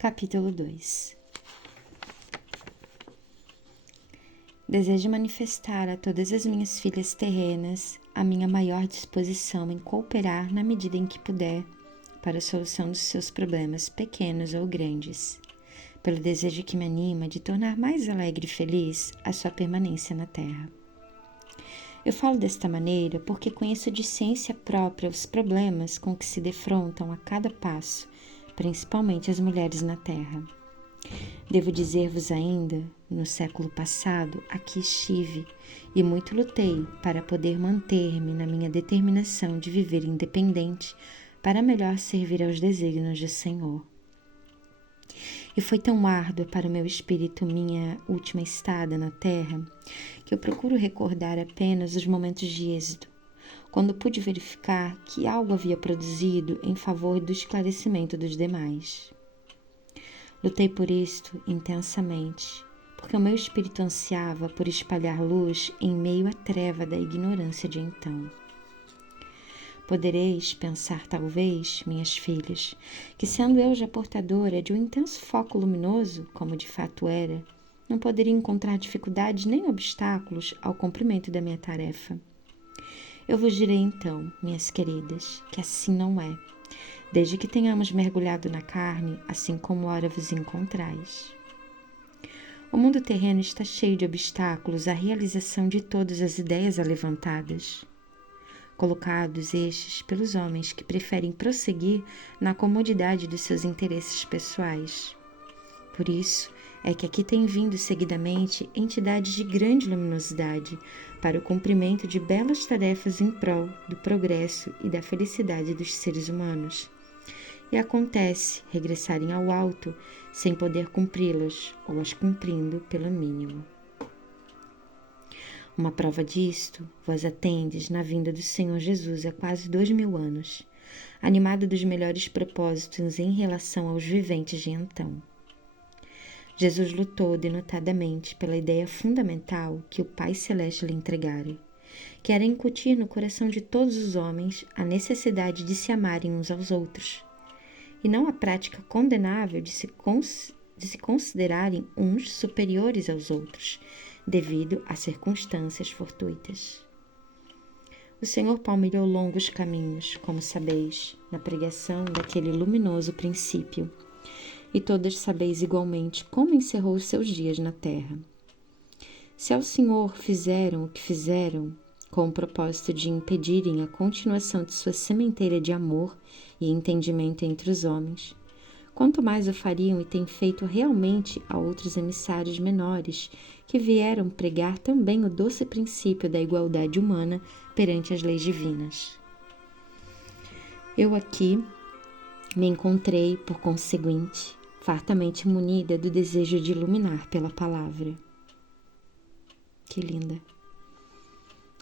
Capítulo 2. Desejo manifestar a todas as minhas filhas terrenas a minha maior disposição em cooperar na medida em que puder para a solução dos seus problemas pequenos ou grandes, pelo desejo que me anima de tornar mais alegre e feliz a sua permanência na Terra. Eu falo desta maneira porque conheço de ciência própria os problemas com que se defrontam a cada passo, principalmente as mulheres na Terra. Devo dizer-vos ainda, no século passado, aqui estive e muito lutei para poder manter-me na minha determinação de viver independente para melhor servir aos desígnios do Senhor. E foi tão árdua para o meu espírito minha última estada na Terra, que eu procuro recordar apenas os momentos de êxito, quando pude verificar que algo havia produzido em favor do esclarecimento dos demais. Lutei por isto intensamente, porque o meu espírito ansiava por espalhar luz em meio à treva da ignorância de então. Podereis pensar, talvez, minhas filhas, que sendo eu já portadora de um intenso foco luminoso, como de fato era, não poderia encontrar dificuldades nem obstáculos ao cumprimento da minha tarefa. Eu vos direi então, minhas queridas, que assim não é, desde que tenhamos mergulhado na carne, assim como ora vos encontrais. O mundo terreno está cheio de obstáculos à realização de todas as ideias levantadas, colocados estes pelos homens que preferem prosseguir na comodidade dos seus interesses pessoais. Por isso é que aqui têm vindo seguidamente entidades de grande luminosidade para o cumprimento de belas tarefas em prol do progresso e da felicidade dos seres humanos. E acontece regressarem ao alto sem poder cumpri-las ou as cumprindo pelo mínimo. Uma prova disto, vós atendes na vinda do Senhor Jesus há quase 2000 anos, animado dos melhores propósitos em relação aos viventes de então. Jesus lutou denotadamente pela ideia fundamental que o Pai Celeste lhe entregara, que era incutir no coração de todos os homens a necessidade de se amarem uns aos outros, e não a prática condenável de se considerarem uns superiores aos outros, devido a circunstâncias fortuitas. O Senhor palmilhou longos caminhos, como sabeis, na pregação daquele luminoso princípio, e todas sabeis igualmente como encerrou os seus dias na terra. Se ao Senhor fizeram o que fizeram, com o propósito de impedirem a continuação de sua sementeira de amor e entendimento entre os homens, quanto mais o fariam e têm feito realmente a outros emissários menores que vieram pregar também o doce princípio da igualdade humana perante as leis divinas. Eu aqui me encontrei, por conseguinte, fartamente munida do desejo de iluminar pela palavra. Que linda!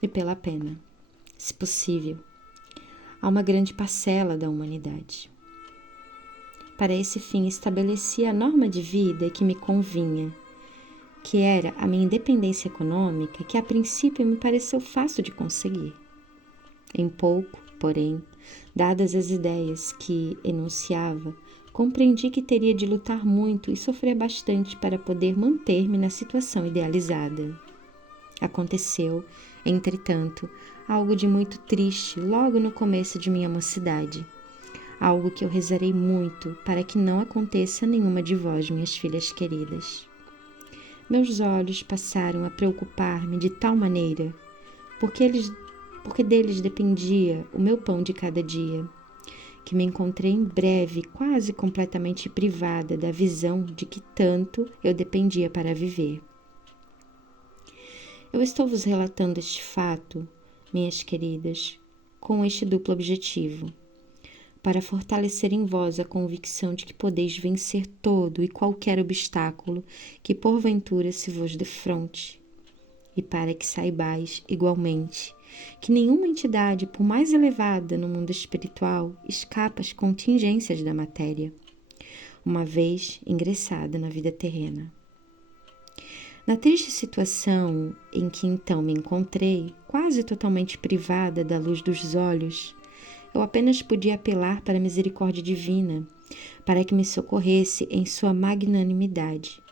E pela pena, se possível, a uma grande parcela da humanidade. Para esse fim estabeleci a norma de vida que me convinha, que era a minha independência econômica, que a princípio me pareceu fácil de conseguir. Em pouco, porém, dadas as ideias que enunciava, compreendi que teria de lutar muito e sofrer bastante para poder manter-me na situação idealizada. Aconteceu, entretanto, algo de muito triste logo no começo de minha mocidade, algo que eu rezarei muito para que não aconteça a nenhuma de vós, minhas filhas queridas. Meus olhos passaram a preocupar-me de tal maneira, porque deles dependia o meu pão de cada dia, que me encontrei em breve quase completamente privada da visão de que tanto eu dependia para viver. Eu estou vos relatando este fato, minhas queridas, com este duplo objetivo, para fortalecer em vós a convicção de que podeis vencer todo e qualquer obstáculo que porventura se vos defronte, e para que saibais, igualmente, que nenhuma entidade, por mais elevada no mundo espiritual, escapa às contingências da matéria, uma vez ingressada na vida terrena. Na triste situação em que então me encontrei, quase totalmente privada da luz dos olhos, eu apenas podia apelar para a misericórdia divina para que me socorresse em sua magnanimidade,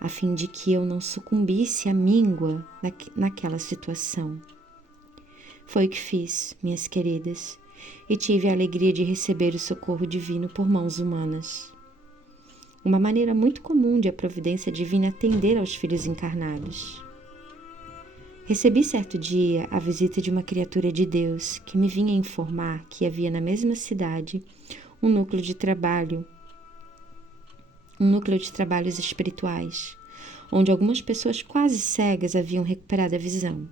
a fim de que eu não sucumbisse à míngua naquela situação. Foi o que fiz, minhas queridas, e tive a alegria de receber o socorro divino por mãos humanas. Uma maneira muito comum de a providência divina atender aos filhos encarnados. Recebi certo dia a visita de uma criatura de Deus que me vinha informar que havia na mesma cidade um núcleo de trabalhos espirituais, onde algumas pessoas quase cegas haviam recuperado a visão.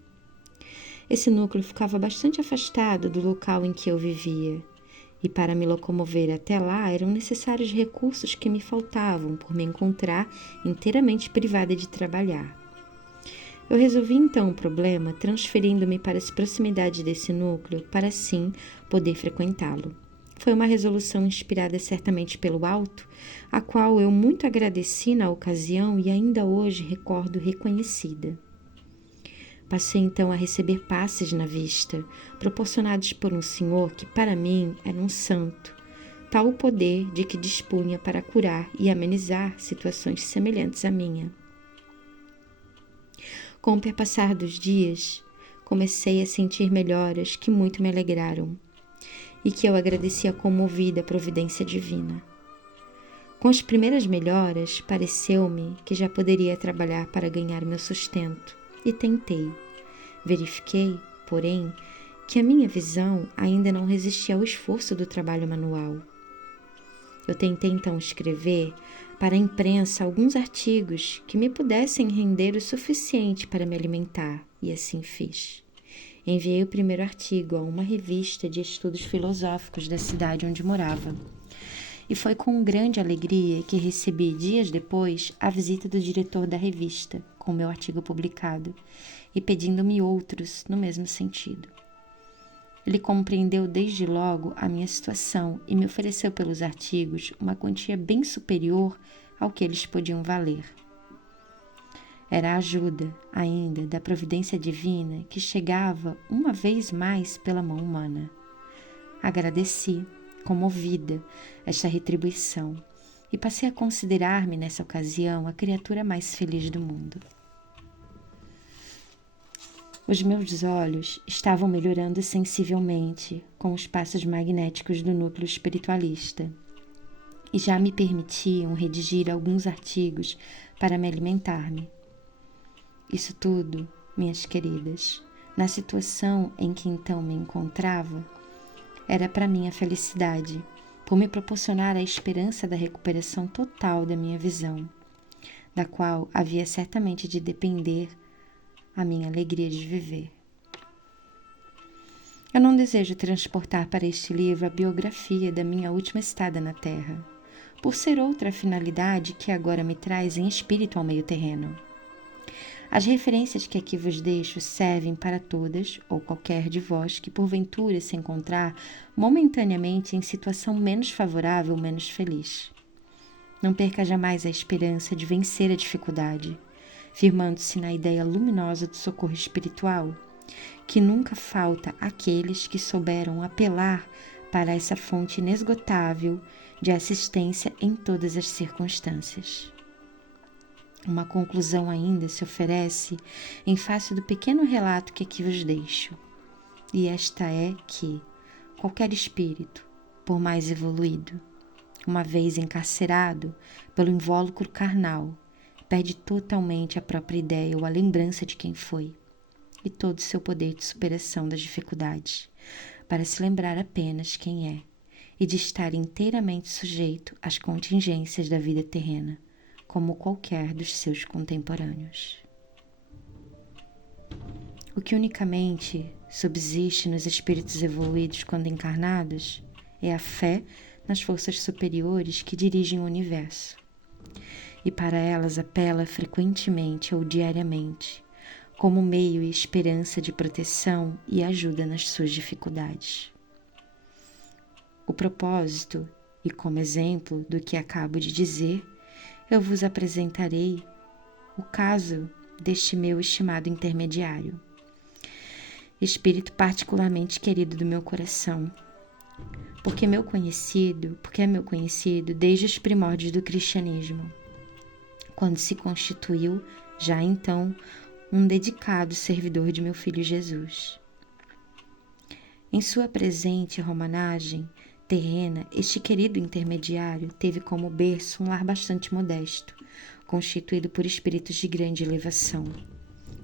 Esse núcleo ficava bastante afastado do local em que eu vivia, e para me locomover até lá eram necessários recursos que me faltavam por me encontrar inteiramente privada de trabalhar. Eu resolvi então o problema transferindo-me para as proximidades desse núcleo para assim poder frequentá-lo. Foi uma resolução inspirada certamente pelo alto, a qual eu muito agradeci na ocasião e ainda hoje recordo reconhecida. Passei então a receber passes na vista, proporcionados por um senhor que para mim era um santo, tal o poder de que dispunha para curar e amenizar situações semelhantes à minha. Com o perpassar dos dias, comecei a sentir melhoras que muito me alegraram e que eu agradecia comovida à providência divina. Com as primeiras melhoras, pareceu-me que já poderia trabalhar para ganhar meu sustento, e tentei. Verifiquei, porém, que a minha visão ainda não resistia ao esforço do trabalho manual. Eu tentei então escrever para a imprensa alguns artigos que me pudessem render o suficiente para me alimentar, e assim fiz. Enviei o primeiro artigo a uma revista de estudos filosóficos da cidade onde morava. E foi com grande alegria que recebi, dias depois, a visita do diretor da revista, com meu artigo publicado, e pedindo-me outros no mesmo sentido. Ele compreendeu desde logo a minha situação e me ofereceu pelos artigos uma quantia bem superior ao que eles podiam valer. Era a ajuda, ainda, da providência divina que chegava uma vez mais pela mão humana. Agradeci, comovida, esta retribuição e passei a considerar-me, nessa ocasião, a criatura mais feliz do mundo. Os meus olhos estavam melhorando sensivelmente com os passos magnéticos do núcleo espiritualista e já me permitiam redigir alguns artigos para me alimentar-me. Isso tudo, minhas queridas, na situação em que então me encontrava, era para mim a felicidade, por me proporcionar a esperança da recuperação total da minha visão, da qual havia certamente de depender a minha alegria de viver. Eu não desejo transportar para este livro a biografia da minha última estada na Terra, por ser outra a finalidade que agora me traz em espírito ao meio terreno. As referências que aqui vos deixo servem para todas ou qualquer de vós que porventura se encontrar momentaneamente em situação menos favorável ou menos feliz. Não perca jamais a esperança de vencer a dificuldade, firmando-se na ideia luminosa do socorro espiritual, que nunca falta àqueles que souberam apelar para essa fonte inesgotável de assistência em todas as circunstâncias. Uma conclusão ainda se oferece em face do pequeno relato que aqui vos deixo, e esta é que qualquer espírito, por mais evoluído, uma vez encarcerado pelo invólucro carnal, perde totalmente a própria ideia ou a lembrança de quem foi, e todo o seu poder de superação das dificuldades, para se lembrar apenas quem é, e de estar inteiramente sujeito às contingências da vida terrena, como qualquer dos seus contemporâneos. O que unicamente subsiste nos espíritos evoluídos quando encarnados é a fé nas forças superiores que dirigem o universo, e para elas apela frequentemente ou diariamente, como meio e esperança de proteção e ajuda nas suas dificuldades. O propósito, e como exemplo do que acabo de dizer, eu vos apresentarei o caso deste meu estimado intermediário, espírito particularmente querido do meu coração, porque é meu conhecido desde os primórdios do cristianismo, quando se constituiu, já então, um dedicado servidor de meu Filho Jesus. Em sua presente romanagem terrena, este querido intermediário teve como berço um lar bastante modesto, constituído por espíritos de grande elevação.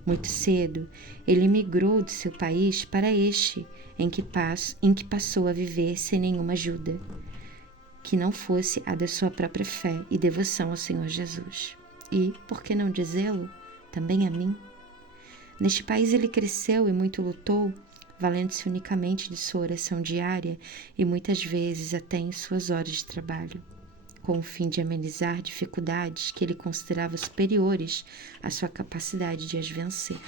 Muito cedo, ele migrou de seu país para este, em que passou a viver sem nenhuma ajuda, que não fosse a da sua própria fé e devoção ao Senhor Jesus. E, por que não dizê-lo, também a mim? Neste país ele cresceu e muito lutou, valendo-se unicamente de sua oração diária e muitas vezes até em suas horas de trabalho, com o fim de amenizar dificuldades que ele considerava superiores à sua capacidade de as vencer.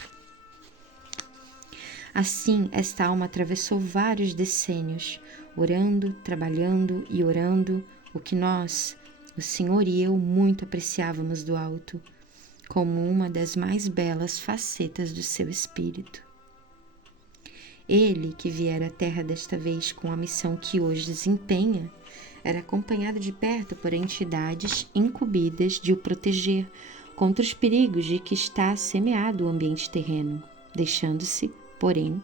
Assim, esta alma atravessou vários decênios, orando, trabalhando e orando, o que nós, o Senhor e eu, muito apreciávamos do alto, como uma das mais belas facetas do seu espírito. Ele, que viera à Terra desta vez com a missão que hoje desempenha, era acompanhado de perto por entidades incumbidas de o proteger contra os perigos de que está semeado o ambiente terreno, deixando-se, porém,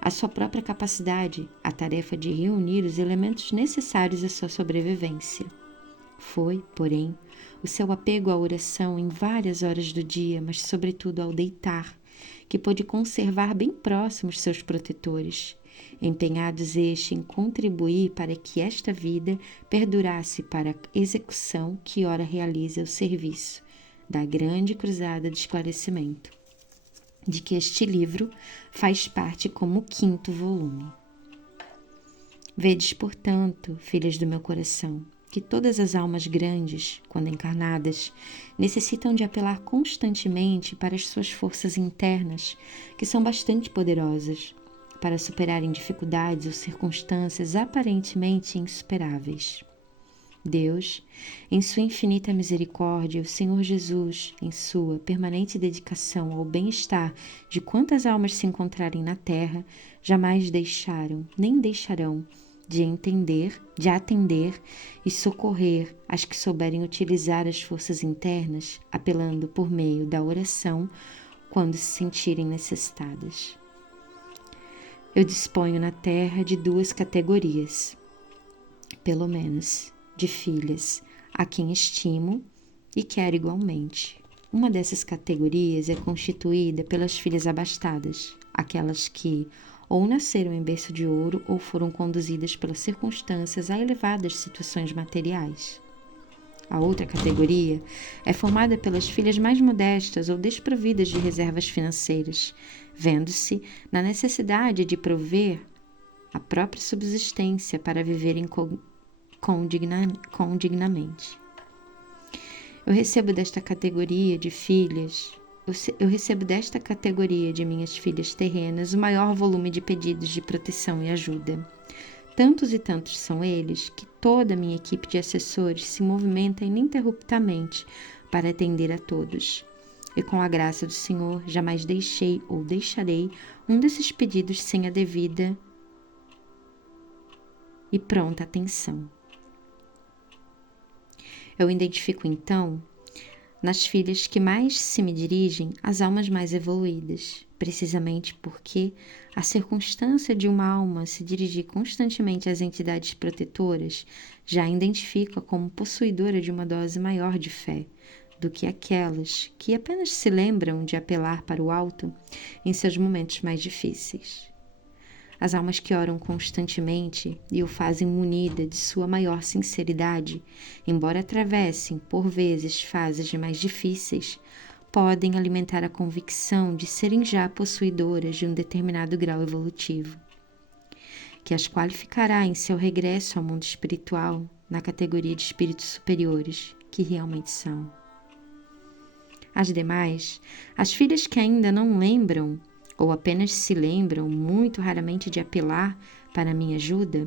a sua própria capacidade, a tarefa de reunir os elementos necessários à sua sobrevivência. Foi, porém, o seu apego à oração em várias horas do dia, mas sobretudo ao deitar, que pôde conservar bem próximos seus protetores, empenhados em contribuir para que esta vida perdurasse para a execução que ora realiza o serviço da grande cruzada de esclarecimento, de que este livro faz parte como o 5º volume. Vedes, portanto, filhas do meu coração, que todas as almas grandes, quando encarnadas, necessitam de apelar constantemente para as suas forças internas, que são bastante poderosas, para superarem dificuldades ou circunstâncias aparentemente insuperáveis. Deus, em sua infinita misericórdia, o Senhor Jesus, em sua permanente dedicação ao bem-estar de quantas almas se encontrarem na terra, jamais deixaram, nem deixarão, de atender e socorrer as que souberem utilizar as forças internas, apelando por meio da oração quando se sentirem necessitadas. Eu disponho na terra de 2 categorias, pelo menos, de filhas, a quem estimo e quero igualmente. Uma dessas categorias é constituída pelas filhas abastadas, aquelas que ou nasceram em berço de ouro ou foram conduzidas pelas circunstâncias a elevadas situações materiais. A outra categoria é formada pelas filhas mais modestas ou desprovidas de reservas financeiras, vendo-se na necessidade de prover a própria subsistência para viverem dignamente. Eu recebo desta categoria de minhas filhas terrenas o maior volume de pedidos de proteção e ajuda. Tantos e tantos são eles que toda a minha equipe de assessores se movimenta ininterruptamente para atender a todos. E com a graça do Senhor, jamais deixei ou deixarei um desses pedidos sem a devida e pronta atenção. Eu identifico, então, nas filhas que mais se me dirigem as almas mais evoluídas, precisamente porque a circunstância de uma alma se dirigir constantemente às entidades protetoras já a identifica como possuidora de uma dose maior de fé do que aquelas que apenas se lembram de apelar para o alto em seus momentos mais difíceis. As almas que oram constantemente e o fazem munida de sua maior sinceridade, embora atravessem, por vezes, fases mais difíceis, podem alimentar a convicção de serem já possuidoras de um determinado grau evolutivo, que as qualificará em seu regresso ao mundo espiritual na categoria de espíritos superiores, que realmente são. As demais, as filhas que ainda não lembram ou apenas se lembram muito raramente de apelar para a minha ajuda,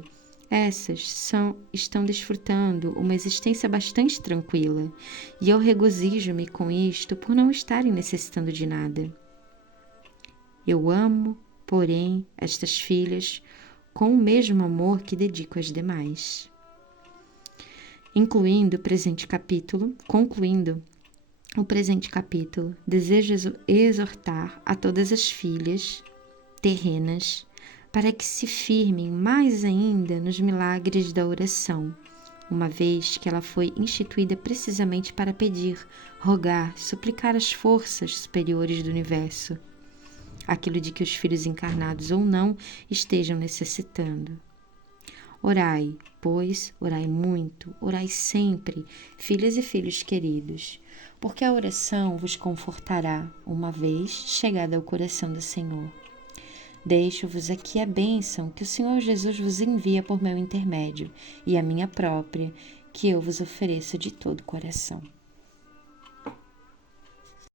essas estão desfrutando uma existência bastante tranquila, e eu regozijo-me com isto por não estarem necessitando de nada. Eu amo, porém, estas filhas com o mesmo amor que dedico às demais. Concluindo o presente capítulo, desejo exortar a todas as filhas terrenas para que se firmem mais ainda nos milagres da oração, uma vez que ela foi instituída precisamente para pedir, rogar, suplicar as forças superiores do universo, aquilo de que os filhos encarnados ou não estejam necessitando. Orai, pois, orai muito, orai sempre, filhas e filhos queridos, porque a oração vos confortará, uma vez chegada ao coração do Senhor. Deixo-vos aqui a bênção que o Senhor Jesus vos envia por meu intermédio e a minha própria, que eu vos ofereço de todo o coração.